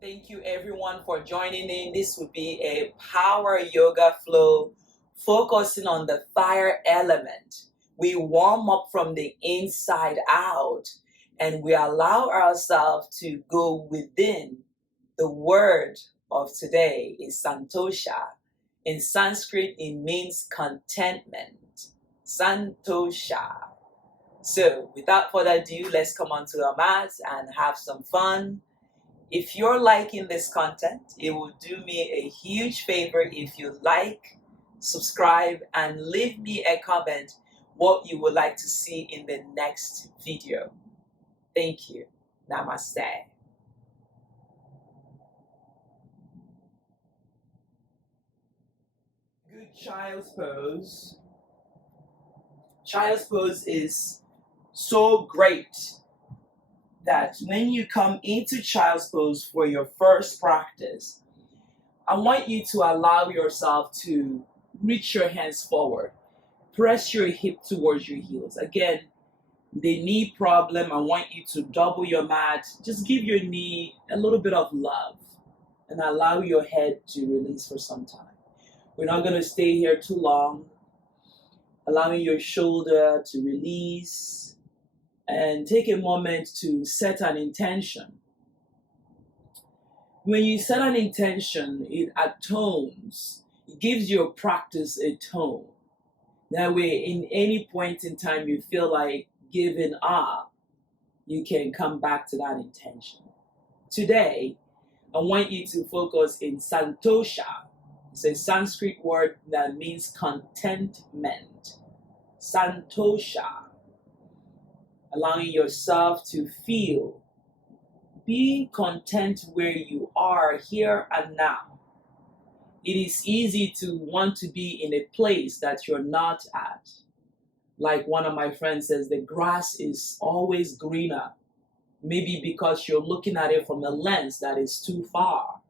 Thank you everyone for joining in. This will be a power yoga flow focusing on the fire element. We warm up from the inside out and we allow ourselves to go within. The word of today is Santosha. In Sanskrit, it means contentment. Santosha. So, without further ado, let's come onto our mats and have some fun. If you're liking this content, it will do me a huge favor if you like, subscribe, and leave me a comment what you would like to see in the next video. Thank you. Namaste. Good child's pose. Child's pose is so great that when you come into child's pose for your first practice, I want you to allow yourself to reach your hands forward. Press your hip towards your heels. Again, the knee problem, I want you to double your mat. Just give your knee a little bit of love and allow your head to release for some time. We're not going to stay here too long. Allowing your shoulder to release and take a moment to set an intention. When you set an intention, it atones. It gives your practice a tone. That way, in any point in time you feel like giving up, you can come back to that intention. Today, I want you to focus in Santosha. It's a Sanskrit word that means contentment. Santosha. Allowing yourself to feel being content where you are here and now. It is easy to want to be in a place that you're not at. Like one of my friends says, the grass is always greener. Maybe because you're looking at it from a lens that is too far.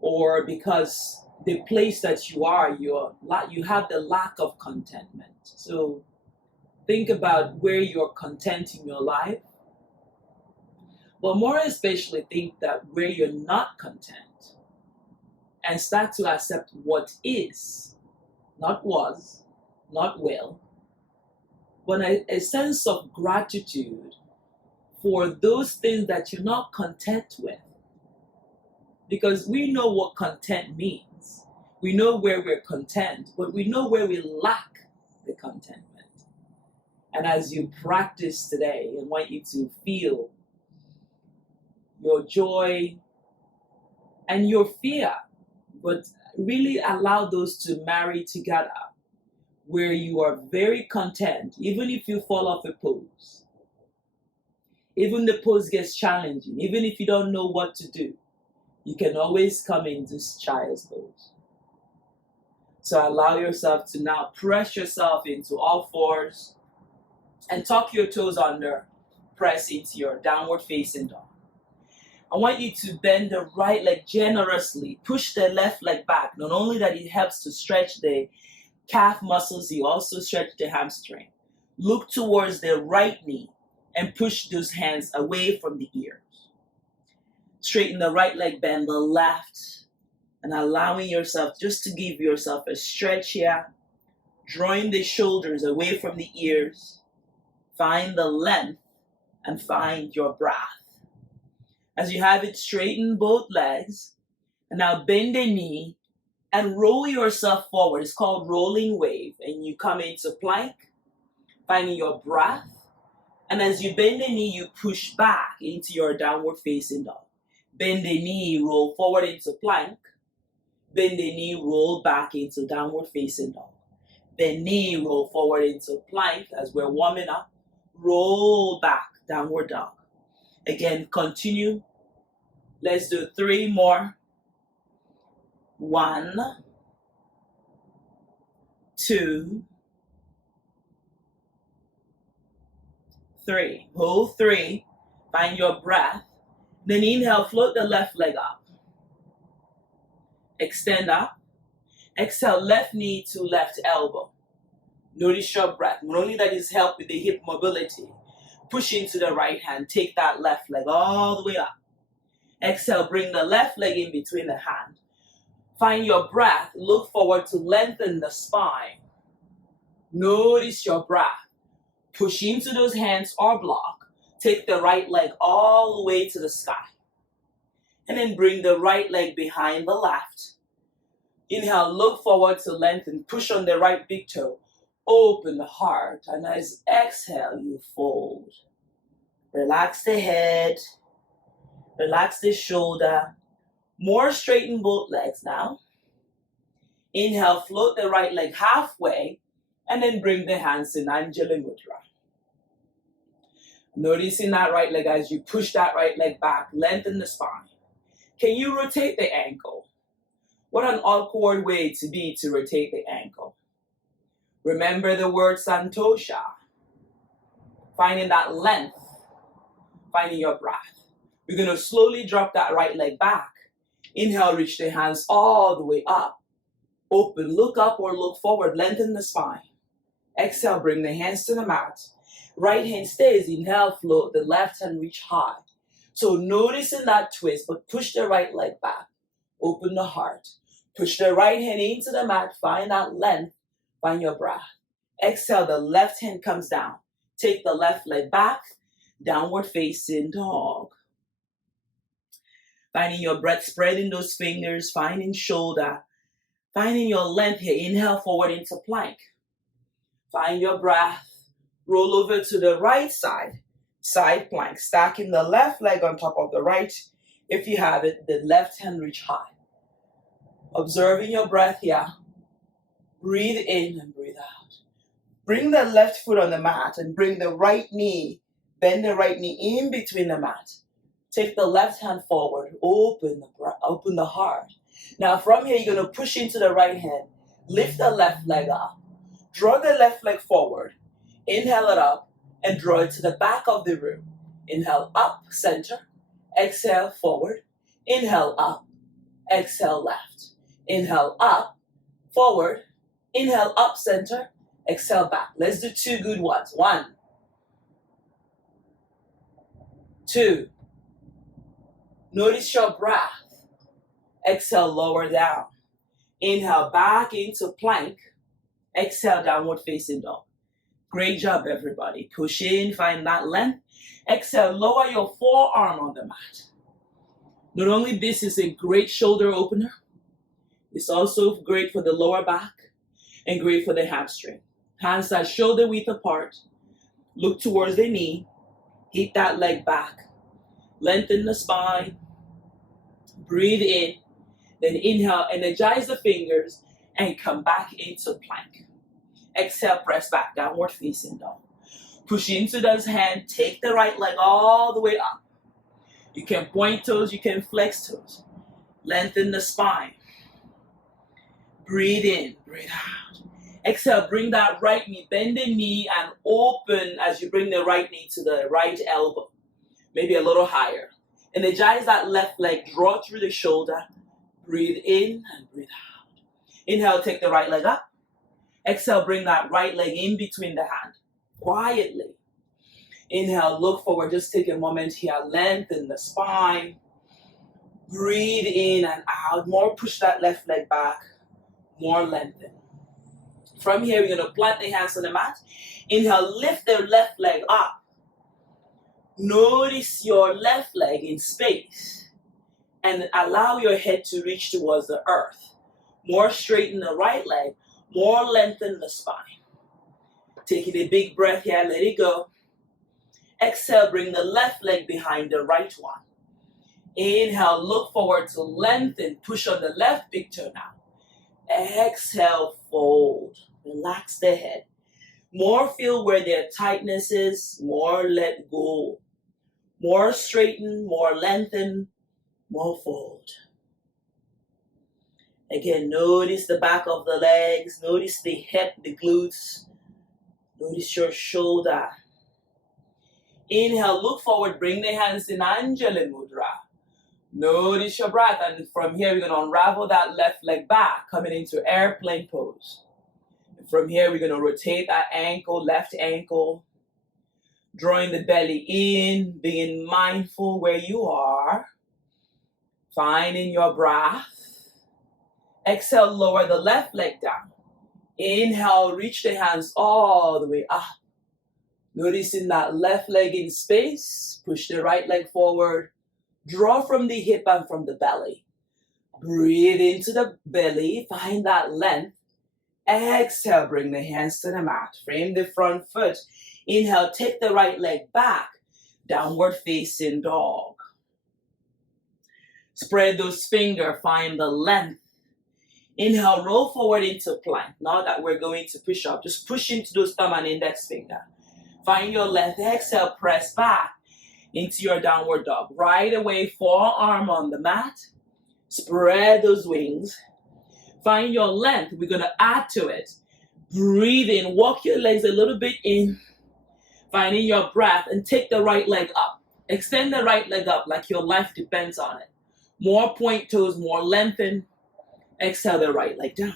Or because the place that you are, you have the lack of contentment. So think about where you're content in your life. But more especially, think that where you're not content. And start to accept what is, not was, not will, but a sense of gratitude for those things that you're not content with. Because we know what content means. We know where we're content, but we know where we lack the contentment. And as you practice today, I want you to feel your joy and your fear, but really allow those to marry together, where you are very content, even if you fall off a pose. Even the pose gets challenging, even if you don't know what to do, you can always come into child's pose. So allow yourself to now press yourself into all fours and tuck your toes under, press into your downward facing dog. I want you to bend the right leg generously, push the left leg back. Not only that it helps to stretch the calf muscles, you also stretch the hamstring. Look towards the right knee and push those hands away from the ears. Straighten the right leg, bend the left, and allowing yourself just to give yourself a stretch here, drawing the shoulders away from the ears. Find the length and find your breath. As you have it, straighten both legs, and now bend the knee and roll yourself forward. It's called rolling wave, and you come into plank, finding your breath, and as you bend the knee, you push back into your downward facing dog. Bend the knee, roll forward into plank, bend the knee, roll back into downward facing dog. Bend knee, roll forward into plank as we're warming up, roll back, downward dog. Again, continue. Let's do 3 more. 1, 2, 3. Hold 3. Find your breath. Then inhale, float the left leg up. Extend up. Exhale, left knee to left elbow. Notice your breath. Not only that is help with the hip mobility, push into the right hand. Take that left leg all the way up. Exhale, bring the left leg in between the hand. Find your breath. Look forward to lengthen the spine. Notice your breath. Push into those hands or block. Take the right leg all the way to the sky. And then bring the right leg behind the left. Inhale, look forward to lengthen. Push on the right big toe. Open the heart. And as exhale, you fold. Relax the head. Relax the shoulder. More straighten both legs now. Inhale, float the right leg halfway. And then bring the hands in Anjali Mudra. Noticing that right leg as you push that right leg back. Lengthen the spine. Can you rotate the ankle? What an awkward way to be to rotate the ankle. Remember the word Santosha. Finding that length. Finding your breath. We're going to slowly drop that right leg back. Inhale, reach the hands all the way up. Open, look up or look forward. Lengthen the spine. Exhale, bring the hands to the mat. Right hand stays. Inhale, float. The left hand reach high. So noticing that twist, but push the right leg back. Open the heart. Push the right hand into the mat. Find that length. Find your breath. Exhale, the left hand comes down. Take the left leg back. Downward facing dog. Finding your breath, spreading those fingers. Finding shoulder. Finding your length here. Inhale forward into plank. Find your breath. Roll over to the right side. Side plank. Stacking the left leg on top of the right. If you have it, the left hand reach high. Observing your breath here. Breathe in and breathe out. Bring the left foot on the mat and bring the right knee. Bend the right knee in between the mat. Take the left hand forward. Open the heart. Now from here, you're going to push into the right hand. Lift the left leg up. Draw the left leg forward. Inhale it up and draw it to the back of the room. Inhale up, center. Exhale forward. Inhale up. Exhale left. Inhale up, forward. Inhale up, center. Exhale back. Let's do two good ones. 1, 2. Notice your breath. Exhale, lower down. Inhale back into plank. Exhale, downward facing dog. Great job, everybody. Push in, find that length. Exhale, lower your forearm on the mat. Not only this is a great shoulder opener, it's also great for the lower back and great for the hamstring. Hands are shoulder width apart. Look towards the knee. Hit that leg back. Lengthen the spine. Breathe in. Then inhale, energize the fingers and come back into plank. Exhale, press back, downward facing dog. Push into those hands. Take the right leg all the way up. You can point toes, you can flex toes. Lengthen the spine. Breathe in, breathe out. Exhale, bring that right knee, bend the knee and open as you bring the right knee to the right elbow. Maybe a little higher. Energize that left leg, draw through the shoulder. Breathe in and breathe out. Inhale, take the right leg up. Exhale, bring that right leg in between the hand. Quietly. Inhale, look forward. Just take a moment here. Lengthen the spine. Breathe in and out. More push that left leg back. More lengthen. From here, we're going to plant the hands on the mat. Inhale, lift the left leg up. Notice your left leg in space. And allow your head to reach towards the earth. More straighten the right leg. More lengthen the spine. Taking a big breath here, let it go. Exhale, bring the left leg behind the right one. Inhale, look forward to lengthen. Push on the left big toe now. Exhale, fold. Relax the head. More feel where their tightness is, more let go. More straighten, more lengthen, more fold. Again, notice the back of the legs. Notice the hip, the glutes. Notice your shoulder. Inhale, look forward, bring the hands in Anjali Mudra. Notice your breath, and from here we're going to unravel that left leg back, coming into airplane pose. And from here we're going to rotate that ankle, left ankle, drawing the belly in, being mindful where you are. Finding your breath. Exhale, lower the left leg down. Inhale, reach the hands all the way up. Noticing that left leg in space. Push the right leg forward. Draw from the hip and from the belly. Breathe into the belly. Find that length. Exhale, bring the hands to the mat. Frame the front foot. Inhale, take the right leg back. Downward facing dog. Spread those fingers. Find the length. Inhale, roll forward into plank. Now that we're going to push up, just push into those thumb and index finger. Find your length. Exhale, press back into your downward dog. Right away, forearm on the mat. Spread those wings. Find your length. We're going to add to it. Breathe in. Walk your legs a little bit in. Finding your breath and take the right leg up. Extend the right leg up like your life depends on it. More point toes, more lengthen. Exhale the right leg down.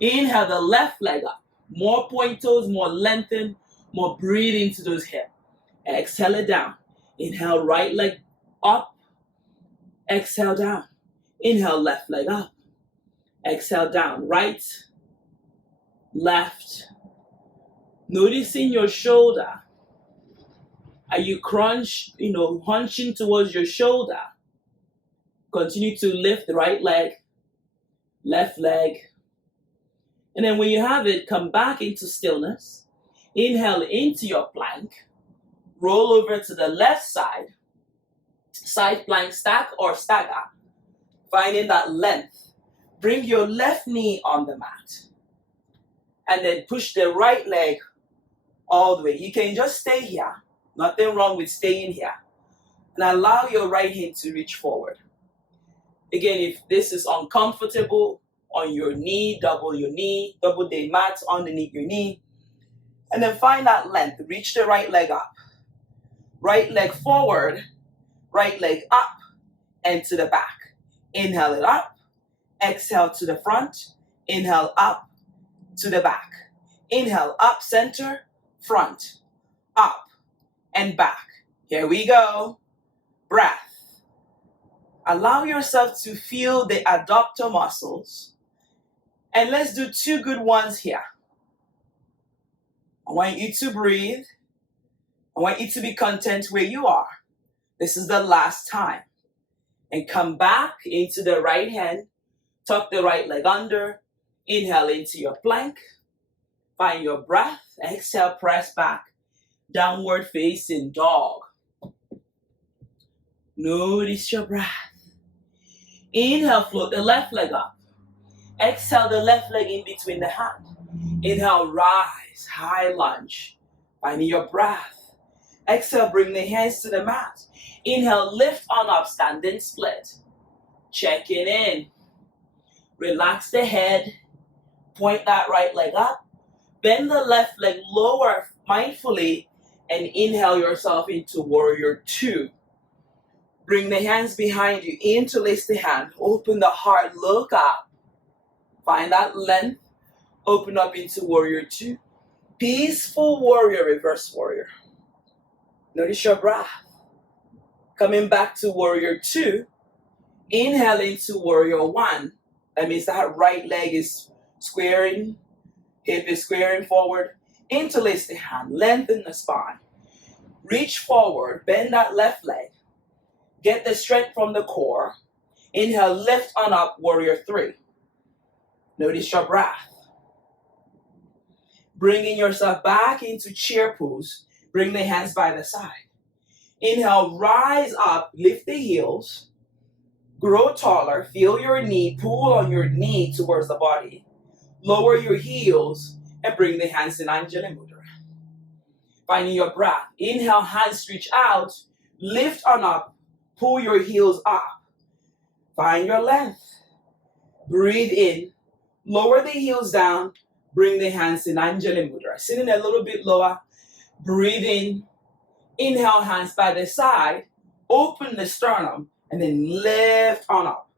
Inhale the left leg up. More point toes, more lengthen, more breathe into those hips. Exhale it down. Inhale right leg up. Exhale down. Inhale left leg up. Exhale down. Right, left. Noticing your shoulder. Are you hunching towards your shoulder? Continue to lift the right leg. Left leg. And then when you have it, come back into stillness. Inhale into your plank. Roll over to the left side. Side plank stack or stagger. Finding that length. Bring your left knee on the mat. And then push the right leg all the way. You can just stay here. Nothing wrong with staying here. And allow your right hand to reach forward. Again, if this is uncomfortable, on your knee, double the mat underneath your knee. And then find that length. Reach the right leg up. Right leg forward, right leg up and to the back. Inhale it up. Exhale to the front. Inhale up to the back. Inhale up, center, front, up and back. Here we go. Breath. Allow yourself to feel the adductor muscles. And let's do 2 good ones here. I want you to breathe. I want you to be content where you are. This is the last time. And come back into the right hand. Tuck the right leg under. Inhale into your plank. Find your breath. Exhale, press back. Downward facing dog. Notice your breath. Inhale, float the left leg up. Exhale the left leg in between the hand. Inhale, rise, high lunge. Finding your breath. Exhale, bring the hands to the mat. Inhale, lift on up, standing split. Checking in. Relax the head. Point that right leg up. Bend the left leg lower mindfully and inhale yourself into warrior 2. Bring the hands behind you. Interlace the hand. Open the heart. Look up. Find that length. Open up into warrior 2. Peaceful warrior, reverse warrior. Notice your breath. Coming back to warrior 2. Inhale into warrior 1. That means that right leg is squaring. Hip is squaring forward. Interlace the hand. Lengthen the spine. Reach forward. Bend that left leg. Get the strength from the core. Inhale, lift on up, warrior 3. Notice your breath. Bringing yourself back into chair pose. Bring the hands by the side. Inhale, rise up, lift the heels. Grow taller, feel your knee, pull on your knee towards the body. Lower your heels and bring the hands in Anjali Mudra. Finding your breath. Inhale, hands reach out, lift on up. Pull your heels up. Find your length. Breathe in. Lower the heels down. Bring the hands in Anjali Mudra. Sitting a little bit lower. Breathe in. Inhale, hands by the side. Open the sternum. And then lift on up.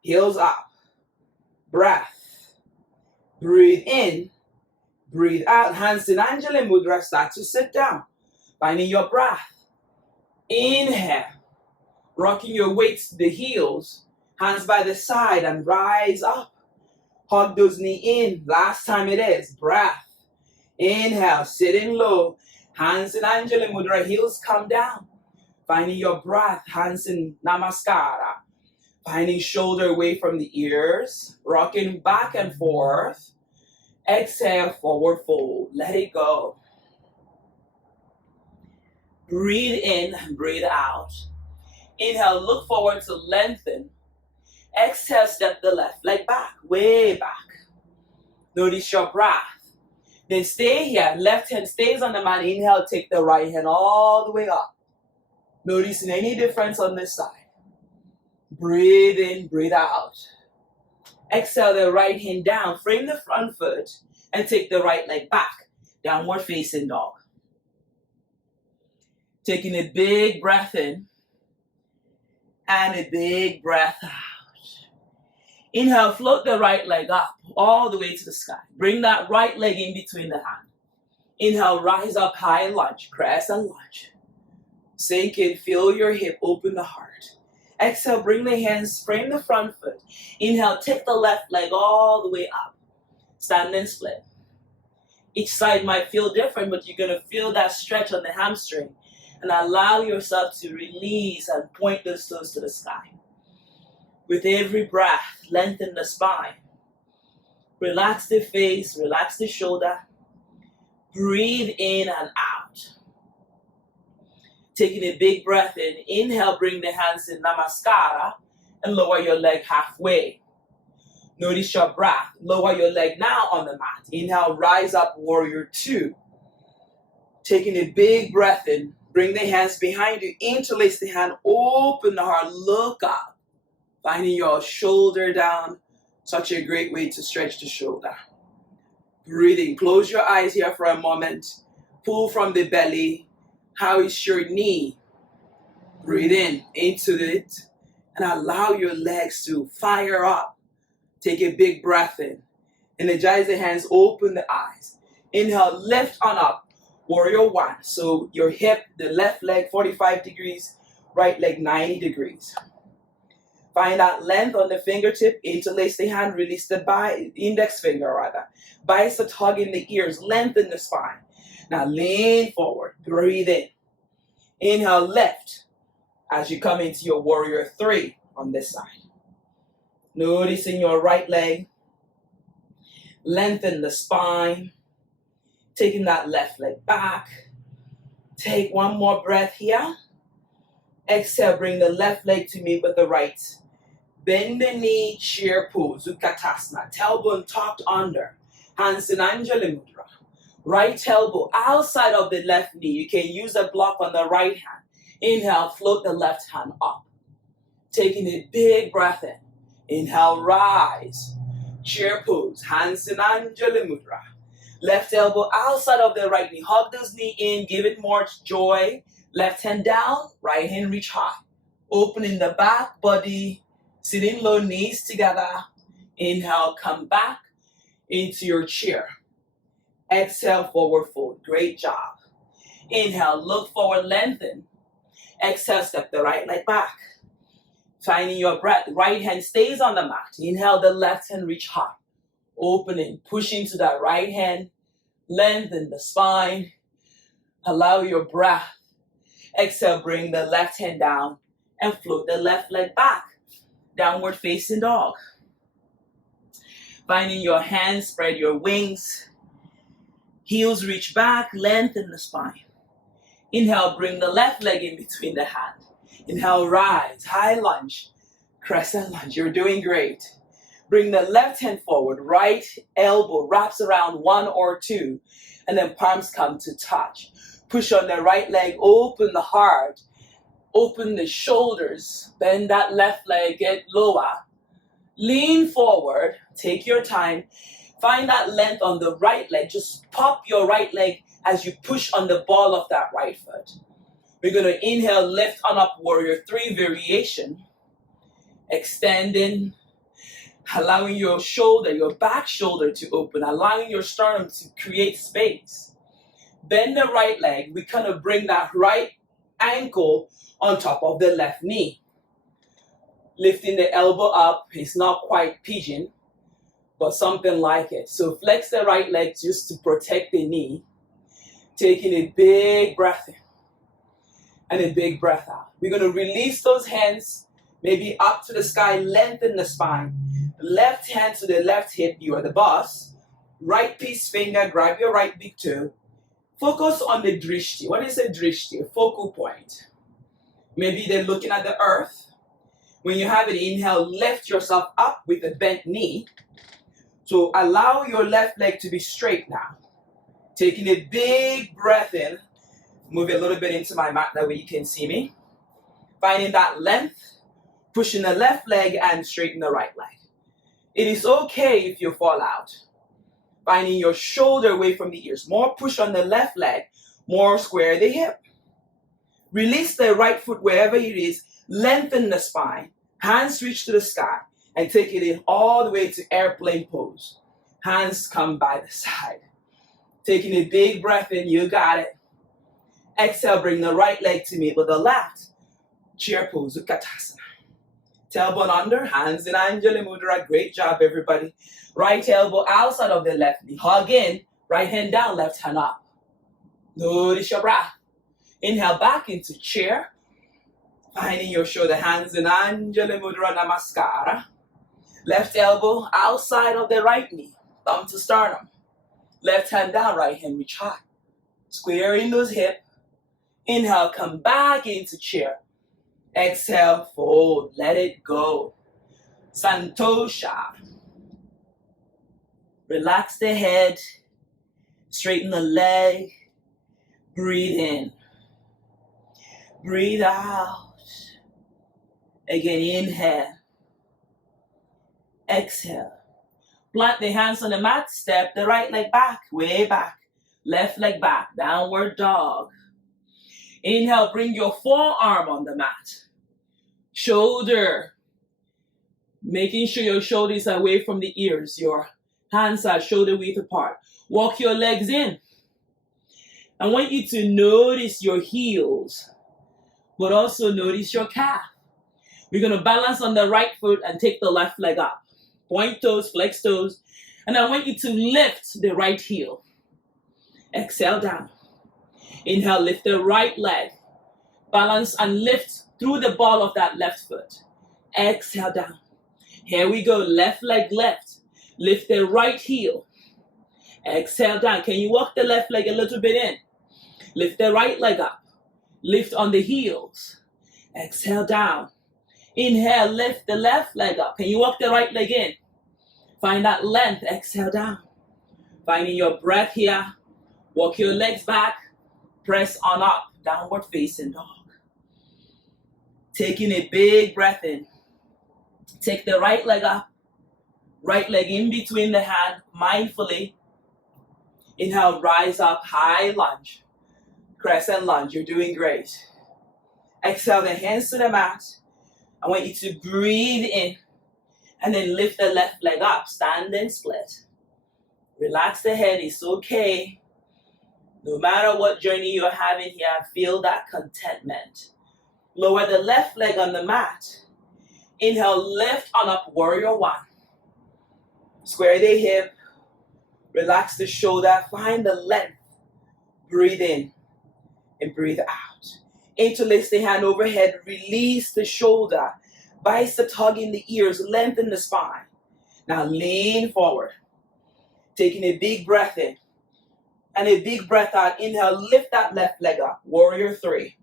Heels up. Breath. Breathe in. Breathe out. Hands in Anjali Mudra. Start to sit down. Finding your breath. Inhale. Rocking your weights to the heels, hands by the side and rise up. Hug those knees in. Last time it is. Breath. Inhale, sitting low. Hands in Anjali Mudra, heels come down. Finding your breath, hands in Namaskara. Finding shoulder away from the ears. Rocking back and forth. Exhale, forward fold. Let it go. Breathe in and breathe out. Inhale, look forward to lengthen. Exhale, step the left leg back, way back. Notice your breath. Then stay here. Left hand stays on the mat. Inhale, take the right hand all the way up. Noticing any difference on this side. Breathe in, breathe out. Exhale the right hand down. Frame the front foot and take the right leg back. Downward facing dog. Taking a big breath in and a big breath out. Inhale, float the right leg up all the way to the sky. Bring that right leg in between the hands. Inhale, rise up high, lunge, crescent lunge. Sink in, feel your hip, open the heart. Exhale, bring the hands, frame the front foot. Inhale, take the left leg all the way up. Stand and split. Each side might feel different, but you're going to feel that stretch on the hamstring. And allow yourself to release and point those toes to the sky. With every breath, lengthen the spine. Relax the face, relax the shoulder. Breathe in and out. Taking a big breath in. Inhale, bring the hands in Namaskara and lower your leg halfway. Notice your breath. Lower your leg now on the mat. Inhale, rise up, warrior two. Taking a big breath in. Bring the hands behind you. Interlace the hand. Open the heart. Look up. Finding your shoulder down. Such a great way to stretch the shoulder. Breathing. Close your eyes here for a moment. Pull from the belly. How is your knee? Breathe in into it. And allow your legs to fire up. Take a big breath in. Energize the hands. Open the eyes. Inhale. Lift on up. Warrior one. So your hip, the left leg 45 degrees. Right leg 90 degrees. Find that length on the fingertip, interlace the hand, release the index finger rather. Bicep hugging the ears, lengthen the spine. Now lean forward, breathe in. Inhale, lift as you come into your warrior three on this side. Noticing your right leg, lengthen the spine. Taking that left leg back. Take one more breath here. Exhale, bring the left leg to meet with the right. Bend the knee, chair pose, Utkatasana. Tailbone tucked under. Hands in Anjali Mudra. Right elbow outside of the left knee. You can use a block on the right hand. Inhale, float the left hand up. Taking a big breath in. Inhale, rise. Chair pose. Hands in Anjali Mudra. Left elbow outside of the right knee. Hug those knee in. Give it more joy. Left hand down. Right hand reach high. Opening the back body. Sitting low, knees together. Inhale, come back into your chair. Exhale, forward fold. Great job. Inhale, look forward, lengthen. Exhale, step the right leg back. Finding your breath. Right hand stays on the mat. Inhale, the left hand reach high. Opening, push into that right hand. Lengthen the spine. Allow your breath. Exhale, bring the left hand down and float the left leg back. Downward facing dog. Finding your hands, spread your wings. Heels reach back, lengthen the spine. Inhale, bring the left leg in between the hand. Inhale, rise, high lunge, crescent lunge. You're doing great. Bring the left hand forward, right elbow wraps around one or two, and then palms come to touch. Push on the right leg, open the heart. Open the shoulders, bend that left leg, get lower. Lean forward, take your time. Find that length on the right leg. Just pop your right leg as you push on the ball of that right foot. We're going to inhale, lift on up, warrior three variation. Extending, allowing your shoulder, your back shoulder to open, allowing your sternum to create space. Bend the right leg. We kind of bring that right ankle on top of the left knee. Lifting the elbow up. It's not quite pigeon, but something like it. So flex the right leg just to protect the knee. Taking a big breath in and a big breath out. We're going to release those hands, maybe up to the sky, lengthen the spine. Left hand to the left hip, you are the boss. Right piece finger, grab your right big toe. Focus on the drishti. What is a drishti? A focal point. Maybe they're looking at the earth. When you have an inhale, lift yourself up with a bent knee. So allow your left leg to be straight now. Taking a big breath in. Move a little bit into my mat, that way you can see me. Finding that length, pushing the left leg and straighten the right leg. It is okay if you fall out. Finding your shoulder away from the ears. More push on the left leg, more square the hip. Release the right foot wherever it is. Lengthen the spine. Hands reach to the sky and take it in all the way to airplane pose. Hands come by the side. Taking a big breath in, you got it. Exhale, bring the right leg to meet with the left. Chair pose, Utkatasana. Tailbone under, hands in Anjali Mudra. Great job, everybody. Right elbow outside of the left knee. Hug in, right hand down, left hand up. Notice your breath. Inhale back into chair. Finding your shoulder, hands in Anjali Mudra Namaskara. Left elbow outside of the right knee. Thumb to sternum. Left hand down, right hand reach high. Squaring those hips. Inhale, come back into chair. Exhale, fold, let it go. Santosha. Relax the head, straighten the leg, breathe in. Breathe out. Again, inhale. Exhale. Plant the hands on the mat, step the right leg back, way back. Left leg back, downward dog. Inhale, bring your forearm on the mat. Shoulder. Making sure your shoulders are away from the ears. Your hands are shoulder width apart. Walk your legs in. I want you to notice your heels, but also notice your calf. We're going to balance on the right foot and take the left leg up. Point toes, flex toes. And I want you to lift the right heel. Exhale down. Inhale, lift the right leg. Balance and lift through the ball of that left foot. Exhale down. Here we go. Left leg left. Lift the right heel. Exhale down. Can you walk the left leg a little bit in? Lift the right leg up. Lift on the heels. Exhale down. Inhale, lift the left leg up. Can you walk the right leg in? Find that length. Exhale down. Finding your breath here. Walk your legs back. Press on up. Downward facing dog. Taking a big breath in. Take the right leg up. Right leg in between the hand, mindfully. Inhale, rise up, high lunge. Crescent lunge, you're doing great. Exhale, the hands to the mat. I want you to breathe in and then lift the left leg up, stand and split. Relax the head, it's okay. No matter what journey you're having here, feel that contentment. Lower the left leg on the mat. Inhale, lift on up, warrior one. Square the hip. Relax the shoulder. Find the length. Breathe in and breathe out. Interlace the hand overhead. Release the shoulder. Bicep tugging the ears. Lengthen the spine. Now lean forward. Taking a big breath in. And a big breath out. Inhale, lift that left leg up. Warrior three.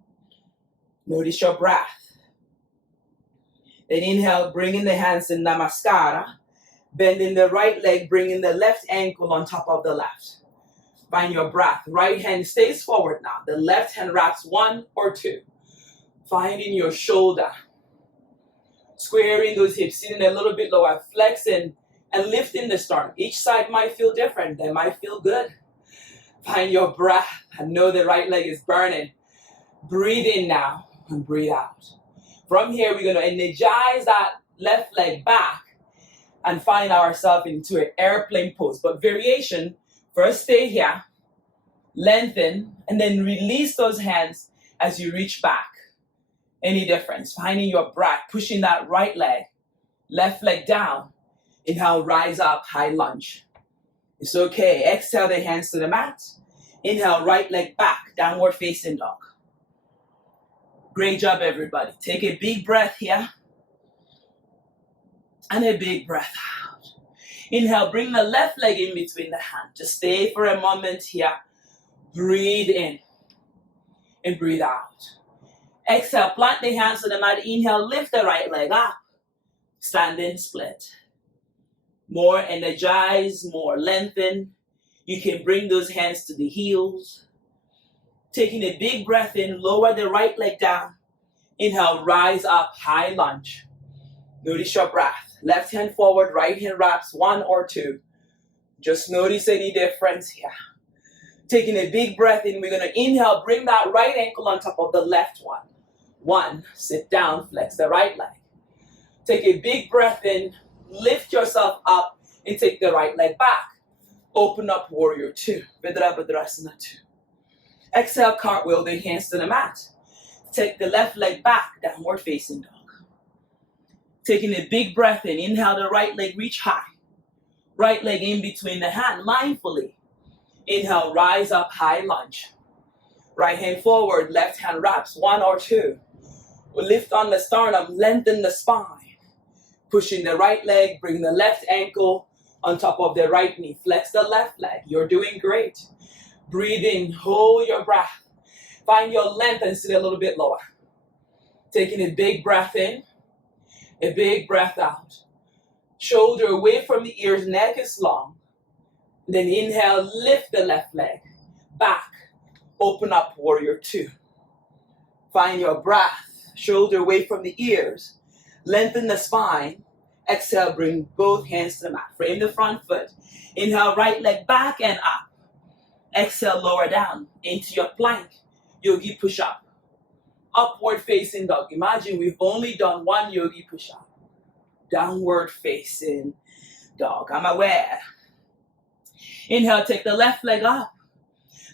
Notice your breath. Then inhale, bringing the hands in Namaskara. Bending the right leg, bringing the left ankle on top of the left. Find your breath. Right hand stays forward now. The left hand wraps one or two. Finding your shoulder. Squaring those hips, sitting a little bit lower, flexing and lifting the sternum. Each side might feel different. They might feel good. Find your breath and know the right leg is burning. Breathe in now and breathe out. From here, we're going to energize that left leg back and find ourselves into an airplane pose. But variation, first stay here, lengthen, and then release those hands as you reach back. Any difference? Finding your breath, pushing that right leg, left leg down. Inhale, rise up, high lunge. It's okay. Exhale the hands to the mat. Inhale, right leg back, downward facing dog. Great job, everybody. Take a big breath here. And a big breath out. Inhale, bring the left leg in between the hands. Just stay for a moment here. Breathe in and breathe out. Exhale, plant the hands to the mat. Inhale, lift the right leg up. Standing split. More energized, more lengthened. You can bring those hands to the heels. Taking a big breath in, lower the right leg down. Inhale, rise up, high lunge. Notice your breath. Left hand forward, right hand wraps, 1 or 2. Just notice any difference here. Taking a big breath in, we're going to inhale, bring that right ankle on top of the left one. 1, sit down, flex the right leg. Take a big breath in, lift yourself up, and take the right leg back. Open up, warrior 2, Vidrasana 2. Exhale, cartwheel the hands to the mat. Take the left leg back, downward facing dog. Taking a big breath in, inhale the right leg, reach high. Right leg in between the hand, mindfully. Inhale, rise up, high lunge. Right hand forward, left hand wraps, 1 or 2. Lift on the sternum, lengthen the spine. Pushing the right leg, bring the left ankle on top of the right knee. Flex the left leg, you're doing great. Breathe in, hold your breath. Find your length and sit a little bit lower. Taking a big breath in. A big breath out. Shoulder away from the ears, neck is long. Then inhale, lift the left leg. Back. Open up, warrior 2. Find your breath. Shoulder away from the ears. Lengthen the spine. Exhale, bring both hands to the mat. Frame the front foot. Inhale, right leg back and up. Exhale, lower down into your plank. Yogi push-up. Upward facing dog. Imagine we've only done 1 yogi push-up. Downward facing dog. I'm aware. Inhale, take the left leg up.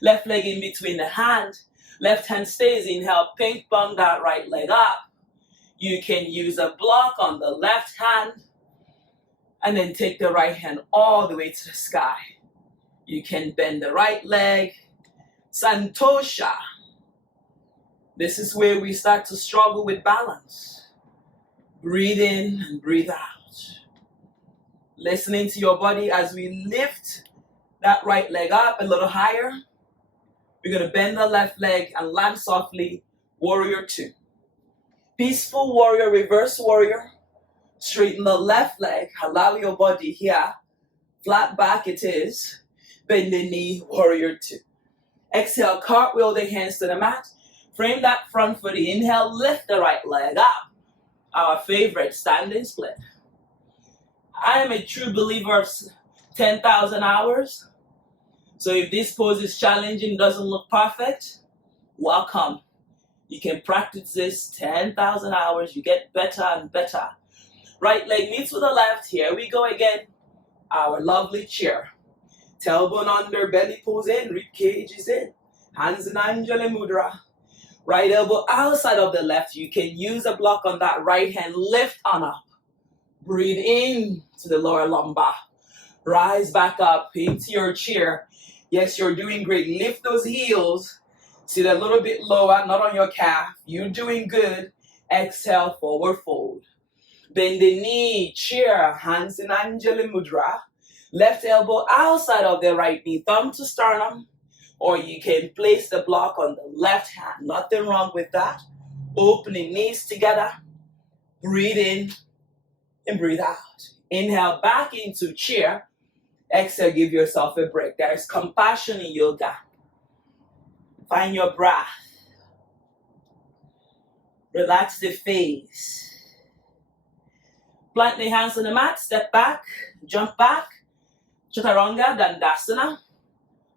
Left leg in between the hand. Left hand stays. Inhale, ping pong that right leg up. You can use a block on the left hand. And then take the right hand all the way to the sky. You can bend the right leg. Santosha. This is where we start to struggle with balance. Breathe in and breathe out. Listening to your body as we lift that right leg up a little higher. We're going to bend the left leg and land softly. Warrior 2. Peaceful warrior, reverse warrior. Straighten the left leg. Allow your body here. Flat back it is. Bend the knee, warrior 2. Exhale, cartwheel the hands to the mat. Frame that front foot. Inhale, lift the right leg up. Our favorite, standing split. I am a true believer of 10,000 hours. So if this pose is challenging, doesn't look perfect, welcome. You can practice this 10,000 hours. You get better and better. Right leg meets with the left. Here we go again. Our lovely chair. Tailbone under, belly pulls in, rib cage is in. Hands in Anjali Mudra. Right elbow outside of the left. You can use a block on that right hand. Lift on up. Breathe in to the lower lumbar. Rise back up into your chair. Yes, you're doing great. Lift those heels. Sit a little bit lower, not on your calf. You're doing good. Exhale, forward fold. Bend the knee, chair, hands in Anjali Mudra. Left elbow outside of the right knee, thumb to sternum. Or you can place the block on the left hand. Nothing wrong with that. Opening knees together. Breathe in and breathe out. Inhale back into chair. Exhale, give yourself a break. There is compassion in yoga. Find your breath. Relax the face. Plant the hands on the mat. Step back. Jump back. Chaturanga Dandasana.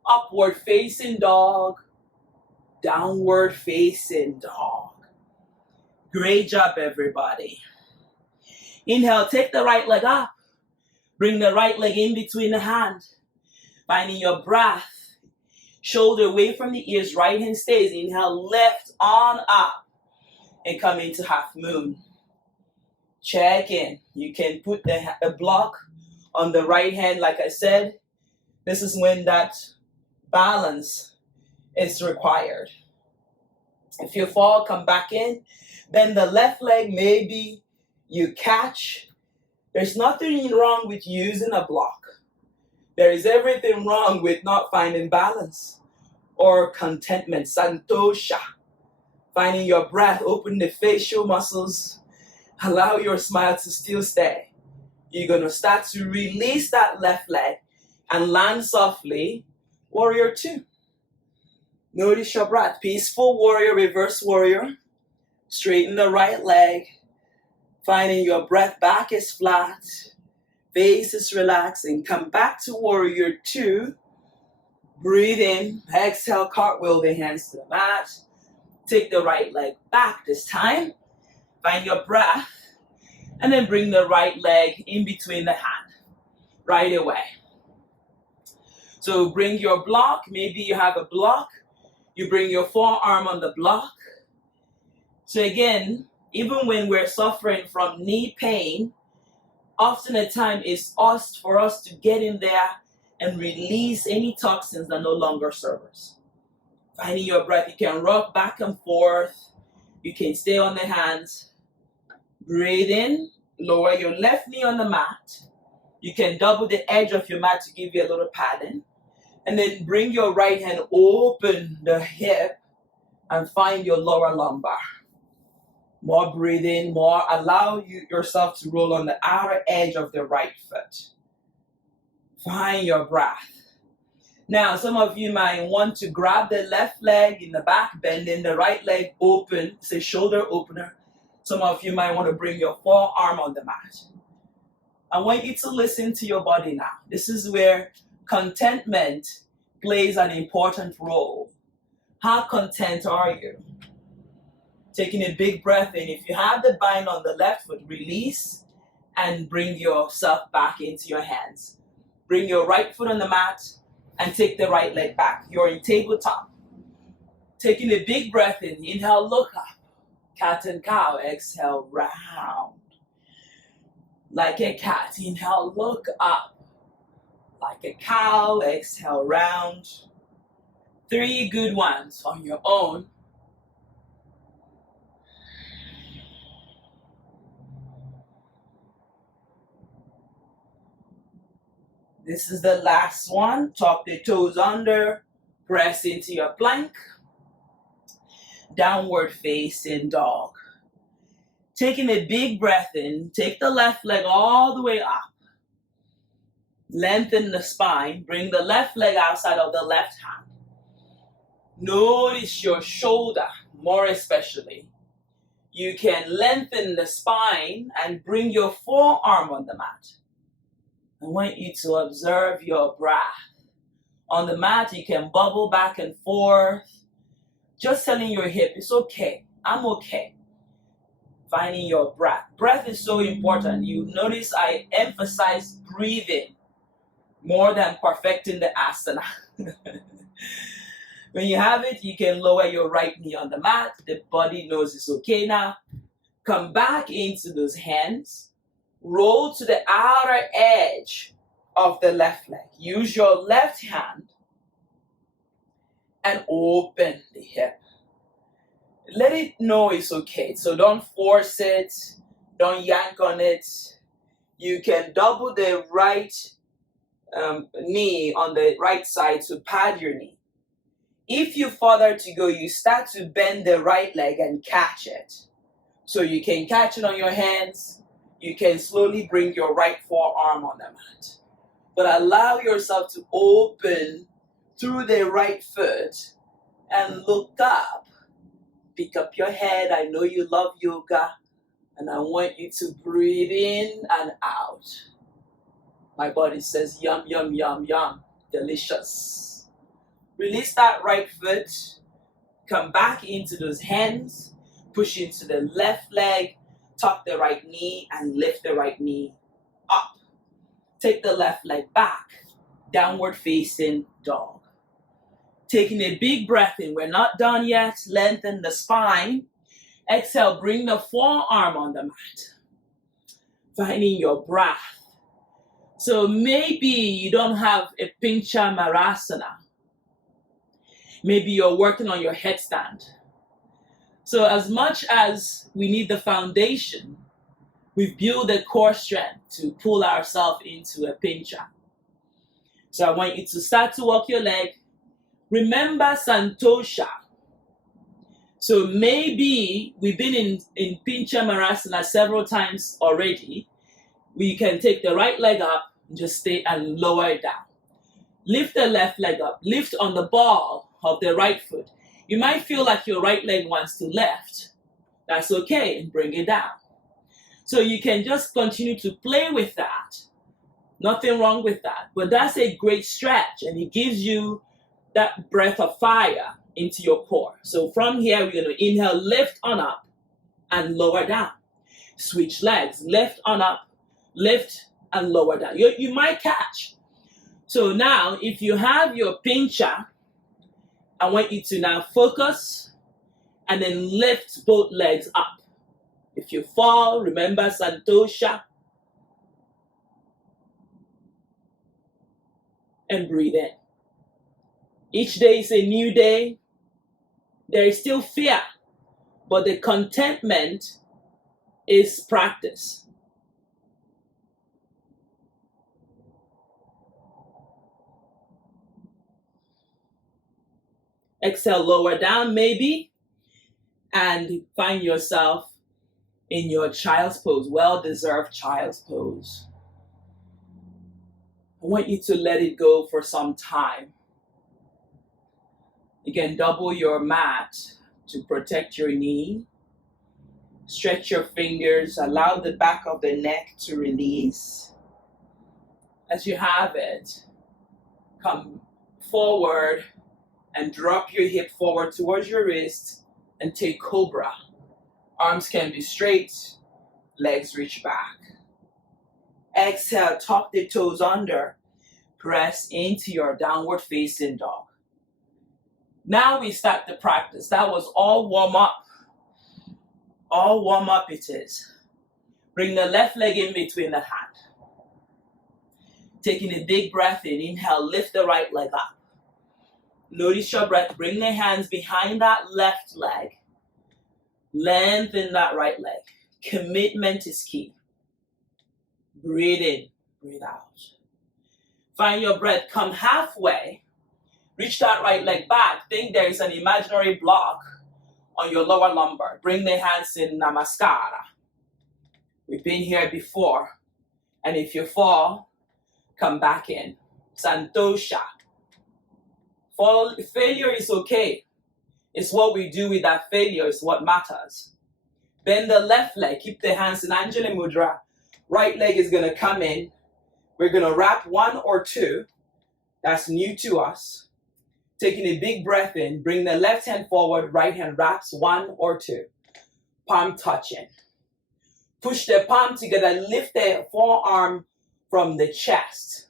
Upward facing dog. Downward facing dog. Great job, everybody. Inhale, take the right leg up. Bring the right leg in between the hands. Finding your breath. Shoulder away from the ears. Right hand stays. Inhale, lift on up. and come into half moon. Check in. You can put a block on the right hand, like I said. This is when that balance is required. If you fall, come back in. Then the left leg, maybe you catch. There's nothing wrong with using a block. There is everything wrong with not finding balance or contentment, santosha. Finding your breath, open the facial muscles, allow your smile to still stay. You're going to start to release that left leg and land softly. Warrior 2. Notice your breath. Peaceful warrior, reverse warrior. Straighten the right leg. Finding your breath, back is flat. Face is relaxed. And come back to warrior 2. Breathe in. Exhale, cartwheel the hands to the mat. Take the right leg back this time. Find your breath. And then bring the right leg in between the hand. Right away. So bring your block. Maybe you have a block. You bring your forearm on the block. So again, even when we're suffering from knee pain, often a time is for us to get in there and release any toxins that no longer serve us. Finding your breath, you can rock back and forth. You can stay on the hands. Breathe in, lower your left knee on the mat. You can double the edge of your mat to give you a little padding. And then bring your right hand, open the hip, and find your lower lumbar. More breathing, more. Allow yourself to roll on the outer edge of the right foot. Find your breath. Now, some of you might want to grab the left leg in the back, bending the right leg open. It's a shoulder opener. Some of you might want to bring your forearm on the mat. I want you to listen to your body now. This is where contentment plays an important role. How content are you? Taking a big breath in. If you have the bind on the left foot, release and bring yourself back into your hands. Bring your right foot on the mat and take the right leg back. You're in tabletop. Taking a big breath in. Inhale, look up. Cat and cow. Exhale, round. Like a cat. Inhale, look up. Like a cow. Exhale, round. 3 good ones on your own. This is the last one. Tuck the toes under. Press into your plank. Downward facing dog. Taking a big breath in. Take the left leg all the way up. Lengthen the spine. Bring the left leg outside of the left hand. Notice your shoulder, more especially. You can lengthen the spine and bring your forearm on the mat. I want you to observe your breath. On the mat, you can bubble back and forth. Just telling your hip, it's okay. I'm okay. Finding your breath. Breath is so important. You notice I emphasize breathing more than perfecting the asana. When you have it, you can lower your right knee on the mat. The body knows it's okay now. Come back into those hands. Roll to the outer edge of the left leg. Use your left hand and open the hip. Let it know it's okay. So don't force it. Don't yank on it. You can double the right knee on the right side to pad your knee. If you further to go, you start to bend the right leg and catch it. So you can catch it on your hands. You can slowly bring your right forearm on the mat. But allow yourself to open through the right foot and look up. Pick up your head. I know you love yoga. And I want you to breathe in and out. My body says yum, yum, yum, yum. Delicious. Release that right foot. Come back into those hands. Push into the left leg. Tuck the right knee and lift the right knee up. Take the left leg back. Downward facing dog. Taking a big breath in. We're not done yet. Lengthen the spine Exhale, bring the forearm on the mat. Finding your breath. So maybe you don't have a pincha marasana. Maybe you're working on your headstand. So as much as we need the foundation, we've built the core strength to pull ourselves into a pincha. So I want you to start to walk your leg. Remember Santosha. So maybe we've been in Pincha Marasana several times already. We can take the right leg up, just stay and lower it down. Lift the left leg up. Lift on the ball of the right foot. You might feel like your right leg wants to lift. That's okay, and bring it down. So you can just continue to play with that. Nothing wrong with that. But that's a great stretch, and it gives you that breath of fire into your core. So from here, we're going to inhale, lift on up, and lower down. Switch legs, lift on up, lift, and lower down. You might catch. So now, if you have your pincha, I want you to now focus and then lift both legs up. If you fall, remember Santosha. And breathe in. Each day is a new day. There is still fear, but the contentment is practice. Exhale, lower down maybe, and find yourself in your child's pose, well-deserved child's pose. I want you to let it go for some time. You can double your mat to protect your knee. Stretch your fingers, allow the back of the neck to release. As you have it, come forward and drop your hip forward towards your wrist and take cobra. Arms can be straight, legs reach back. Exhale, tuck the toes under. Press into your downward facing dog. Now we start the practice. That was all warm up. All warm up it is. Bring the left leg in between the hand. Taking a big breath in. Inhale, lift the right leg up. Notice your breath. Bring the hands behind that left leg. Lengthen that right leg. Commitment is key. Breathe in, breathe out. Find your breath. Come halfway. Reach that right leg back. Think there is an imaginary block on your lower lumbar. Bring the hands in Namaskara. We've been here before. And if you fall, come back in. Santosha. Failure is okay. It's what we do with that failure is what matters. Bend the left leg. Keep the hands in Anjali Mudra. Right leg is going to come in. We're going to wrap one or two. That's new to us. Taking a big breath in. Bring the left hand forward. Right hand wraps one or two. Palm touching. Push the palm together. Lift the forearm from the chest.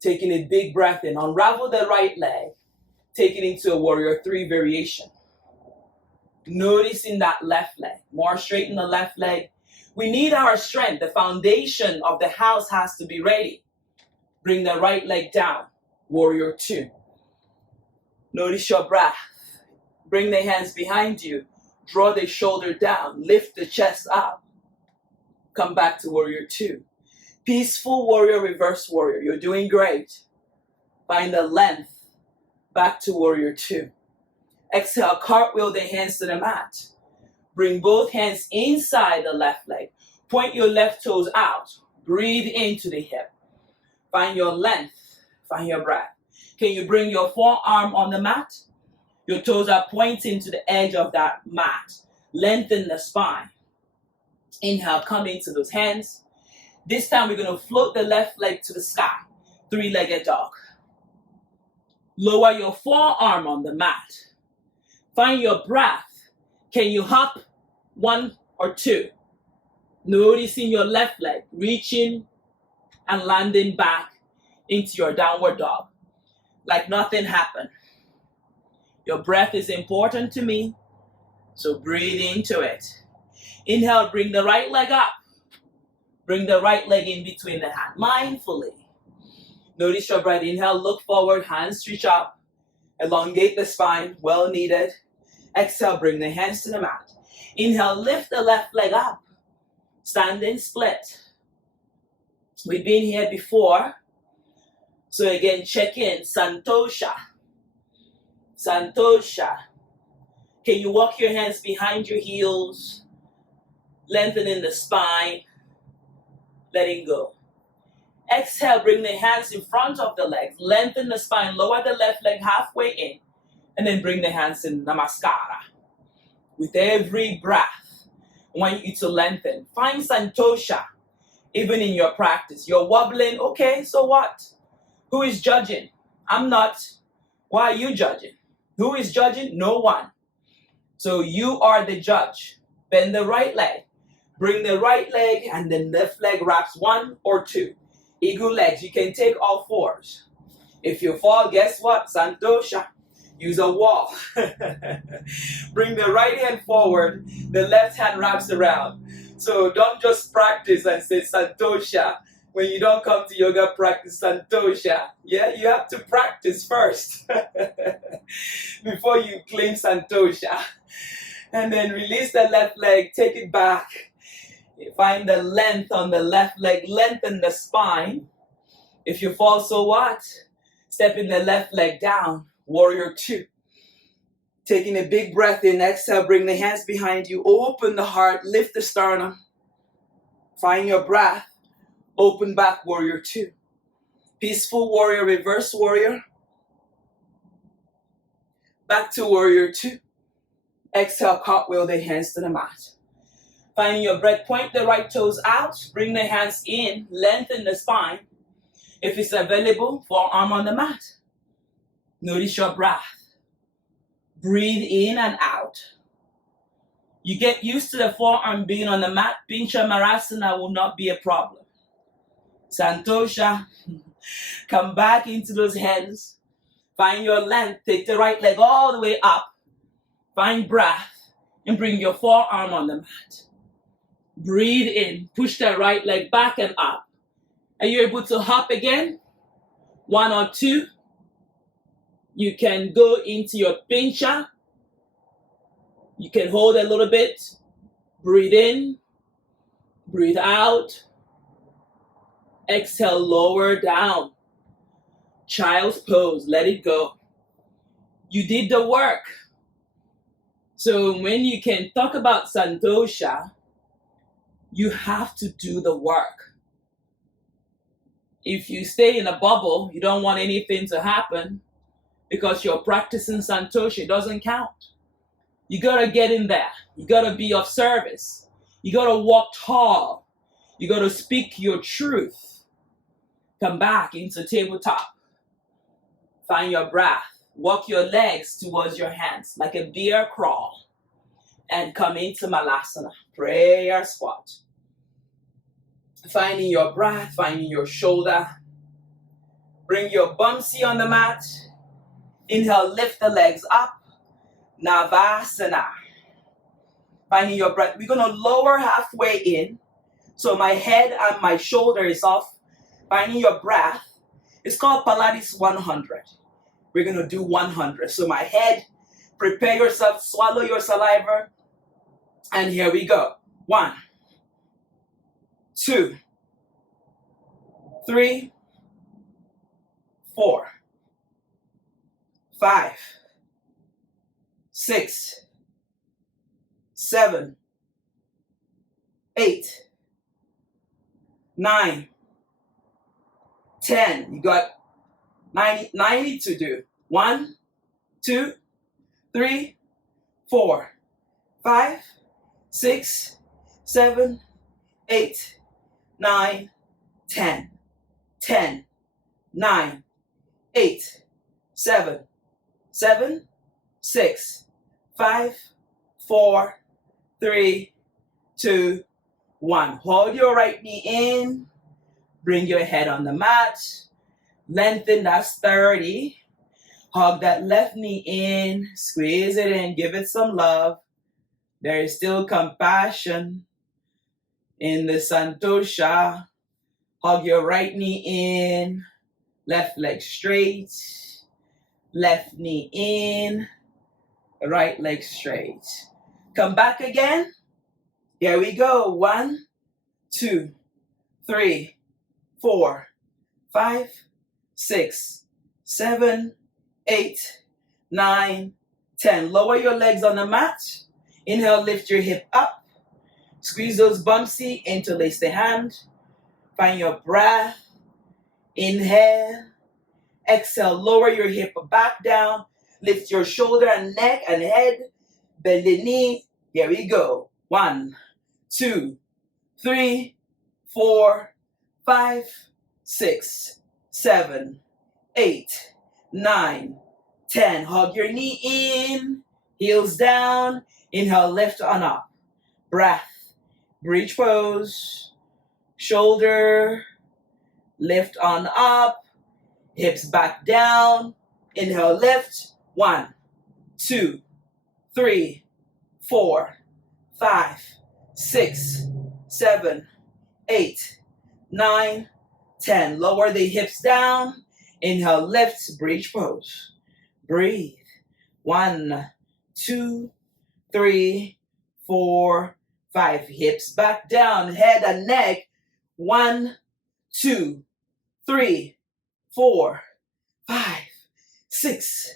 Taking a big breath in. Unravel the right leg. Take it into a warrior three variation. Noticing that left leg. More straighten the left leg. We need our strength. The foundation of the house has to be ready. Bring the right leg down. Warrior two. Notice your breath. Bring the hands behind you. Draw the shoulder down. Lift the chest up. Come back to warrior two. Peaceful warrior, reverse warrior. You're doing great. Find the length. Back to warrior two. Exhale, cartwheel the hands to the mat. Bring both hands inside the left leg. Point your left toes out. Breathe into the hip. Find your length. Find your breath. Can you bring your forearm on the mat? Your toes are pointing to the edge of that mat. Lengthen the spine. Inhale, come into those hands. This time we're going to float the left leg to the sky. Three-legged dog. Lower your forearm on the mat. Find your breath. Can you hop one or two? Noticing your left leg, reaching and landing back into your downward dog. Like nothing happened. Your breath is important to me. So breathe into it. Inhale, bring the right leg up. Bring the right leg in between the hand, mindfully. Notice your breath. Inhale, look forward, hands reach up. Elongate the spine, well needed. Exhale, bring the hands to the mat. Inhale, lift the left leg up. Standing split. We've been here before. So again, check in. Santosha. Santosha. Can you walk your hands behind your heels? Lengthening the spine. Letting go. Exhale, bring the hands in front of the legs. Lengthen the spine. Lower the left leg halfway in. And then bring the hands in Namaskara. With every breath, I want you to lengthen. Find Santosha. Even in your practice. You're wobbling. Okay, so what? Who is judging? I'm not. Why are you judging? Who is judging? No one. So you are the judge. Bend the right leg. Bring the right leg and the left leg wraps 1 or 2. Eagle legs. You can take all 4s. If you fall, guess what? Santosha. Use a wall. Bring the right hand forward. The left hand wraps around. So don't just practice and say Santosha. When you don't come to yoga practice, Santosha. Yeah, you have to practice first before you claim Santosha. And then release the left leg, take it back. Find the length on the left leg, lengthen the spine. If you fall, so what? Stepping the left leg down, warrior 2. Taking a big breath in, exhale, bring the hands behind you, open the heart, lift the sternum. Find your breath, open back, warrior 2. Peaceful warrior, reverse warrior. Back to warrior 2. Exhale, cartwheel the hands to the mat. Finding your breath, point the right toes out, bring the hands in, lengthen the spine. If it's available, forearm on the mat. Notice your breath. Breathe in and out. You get used to the forearm being on the mat, Pincha Marasana will not be a problem. Santosha, come back into those hands. Find your length, take the right leg all the way up. Find breath and bring your forearm on the mat. Breathe in, push the right leg back and up. Are you able to hop again? 1 or 2. You can go into your pincha. You can hold a little bit. Breathe in, breathe out. Exhale, lower down. Child's pose, let it go. You did the work. So when you can talk about Santosha, you have to do the work. If you stay in a bubble, you don't want anything to happen because you're practicing Santosha, it doesn't count. You gotta get in there. You gotta be of service. You gotta walk tall. You gotta speak your truth. Come back into tabletop. Find your breath. Walk your legs towards your hands like a bear crawl. And come into Malasana, prayer squat. Finding your breath, finding your shoulder. Bring your bumsy on the mat. Inhale, lift the legs up. Navasana. Finding your breath. We're going to lower halfway in. So my head and my shoulder is off. Finding your breath. It's called Pilates 100. We're going to do 100. So my head, prepare yourself, swallow your saliva. And here we go. 1, 2, 3, 4, 5, 6, 7, 8, 9, 10. You got 90 to do. 1, 2, 3, 4, 5, 6, 7, 8, 9, 10. 10, 9, 8, 7, 7, 6, 5, 4, 3, 2, 1. Hold your right knee in. Bring your head on the mat. Lengthen, that's 30. Hug that left knee in. Squeeze it in. Give it some love. There is still compassion in the Santosha. Hug your right knee in, left leg straight, left knee in, right leg straight. Come back again. Here we go. 1, 2, 3, 4, 5, 6, 7, 8, 9, 10. Lower your legs on the mat. Inhale, lift your hip up. Squeeze those bumpsy, interlace the hand. Find your breath. Inhale. Exhale, lower your hip back down. Lift your shoulder and neck and head. Bend the knee. Here we go. 1, 2, 3, 4, 5, 6, 7, 8, 9, 10. Hug your knee in. Heels down. Inhale, lift on up. Breath. Bridge pose. Shoulder. Lift on up. Hips back down. Inhale, lift. 1, 2, 3, 4, 5, 6, 7, 8, 9, 10. Lower the hips down. Inhale, lift, bridge pose. Breathe. 1, 2, 3, 4, 5. Hips back down. Head and neck. 1, 2, 3, 4, 5, 6,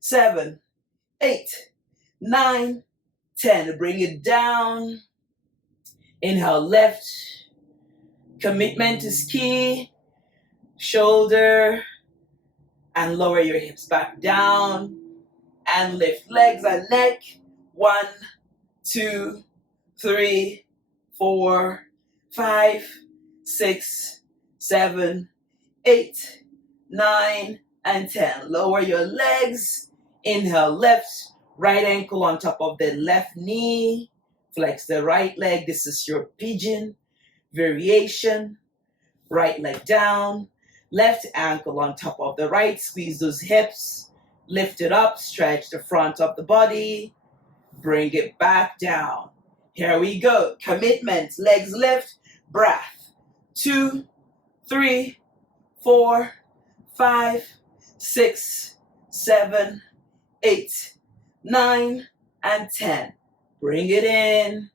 7, 8, 9, 10. Bring it down. Inhale, lift. Commitment is key. Shoulder and lower your hips back down and lift legs and neck. 1, 2, 3, 4, 5, 6, 7, 8, 9, and 10. Lower your legs. Inhale, lift. Right ankle on top of the left knee. Flex the right leg. This is your pigeon variation. Right leg down. Left ankle on top of the right. Squeeze those hips. Lift it up. Stretch the front of the body. Bring it back down. Here we go. Commitment. Legs lift. Breath. 2, 3, 4, 5, 6, 7, 8, 9, and 10. Bring it in.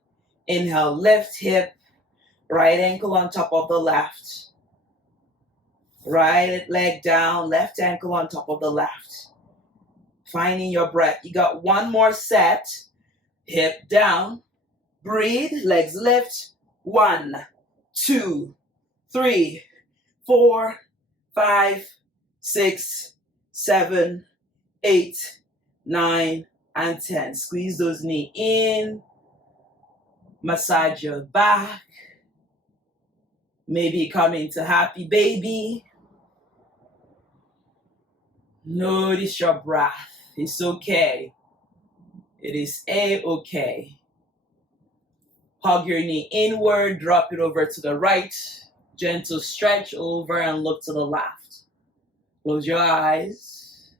Inhale, left hip. Right ankle on top of the left. Right leg down. Left ankle on top of the left. Finding your breath. You got one more set. Hip down. Breathe. Legs lift. 1, 2, 3, 4, 5, 6, 7, 8, 9, and 10. Squeeze those knees in. Massage your back. Maybe come into happy baby. Notice your breath. It's okay. It is A-okay. Hug your knee inward. Drop it over to the right. Gentle stretch over and look to the left. Close your eyes.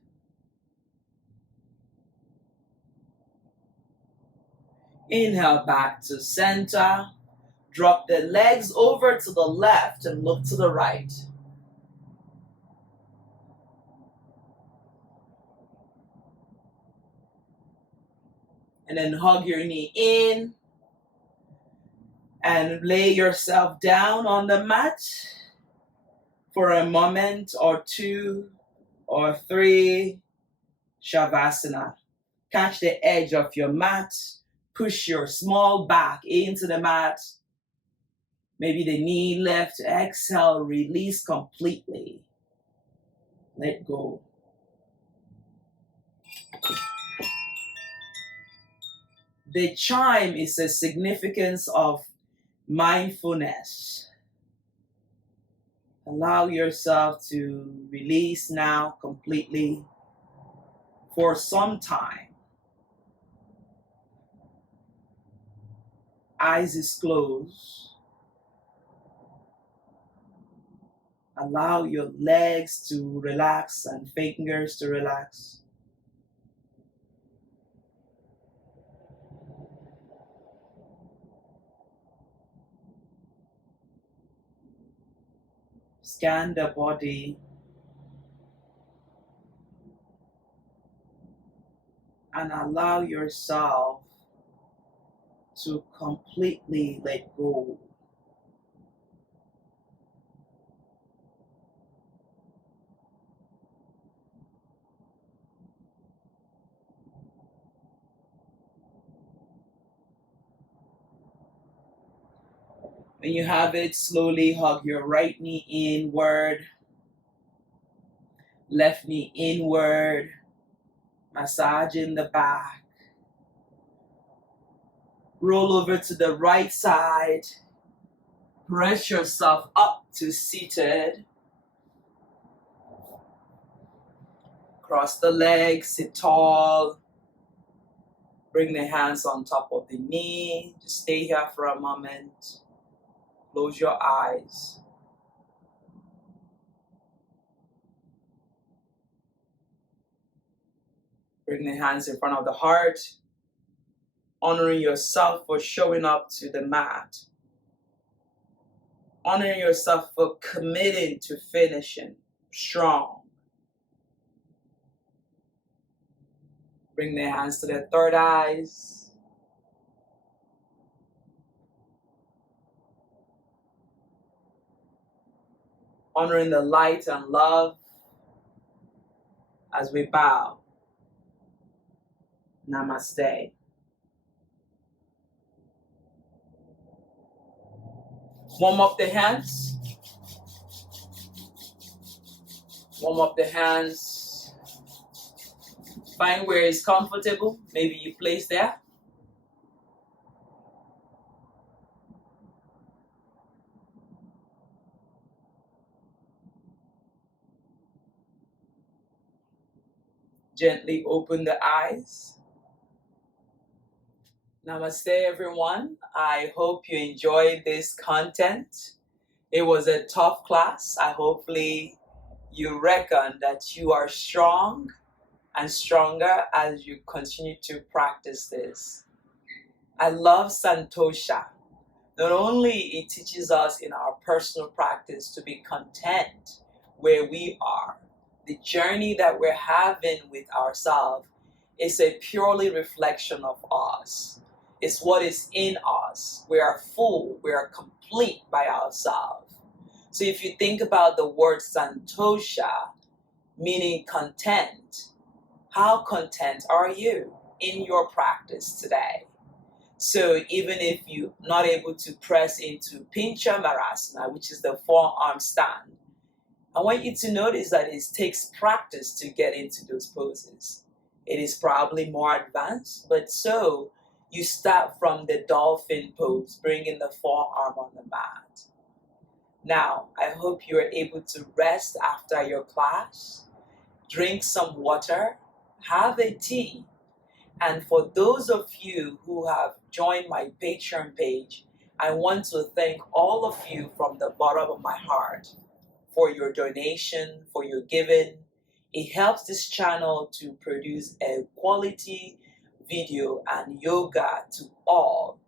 Inhale back to center. Drop the legs over to the left and look to the right. And then hug your knee in. And lay yourself down on the mat for a moment or 2 or 3. Shavasana. Catch the edge of your mat. Push your small back into the mat. Maybe the knee lift. Exhale, release completely. Let go. The chime is a significance of mindfulness. Allow yourself to release now completely for some time. Eyes is closed. Allow your legs to relax and fingers to relax. Scan the body and allow yourself to completely let go. When you have it, slowly hug your right knee inward, left knee inward, massaging the back. Roll over to the right side. Press yourself up to seated. Cross the legs, sit tall. Bring the hands on top of the knee. Just stay here for a moment. Close your eyes. Bring the hands in front of the heart, honoring yourself for showing up to the mat. Honoring yourself for committing to finishing strong. Bring the hands to the third eyes. Honoring the light and love as we bow. Namaste. Warm up the hands. Warm up the hands. Find where it's comfortable. Maybe you place there. Gently open the eyes. Namaste, everyone. I hope you enjoyed this content. It was a tough class. Hopefully you reckon that you are strong and stronger as you continue to practice this. I love Santosha. Not only it teaches us in our personal practice to be content where we are, the journey that we're having with ourselves is a purely reflection of us. It's what is in us. We are full, we are complete by ourselves. So if you think about the word Santosha, meaning content, how content are you in your practice today? So even if you're not able to press into Pinchamarasana, which is the forearm stand, I want you to notice that it takes practice to get into those poses. It is probably more advanced, but so you start from the dolphin pose, bringing the forearm on the mat. Now, I hope you are able to rest after your class, drink some water, have a tea. And for those of you who have joined my Patreon page, I want to thank all of you from the bottom of my heart for your donation, for your giving. It helps this channel to produce a quality video and yoga to all,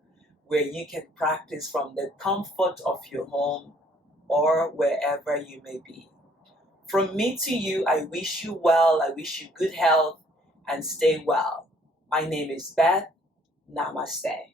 where you can practice from the comfort of your home or wherever you may be. From me to you, I wish you well, I wish you good health, and stay well. My name is Beth. Namaste.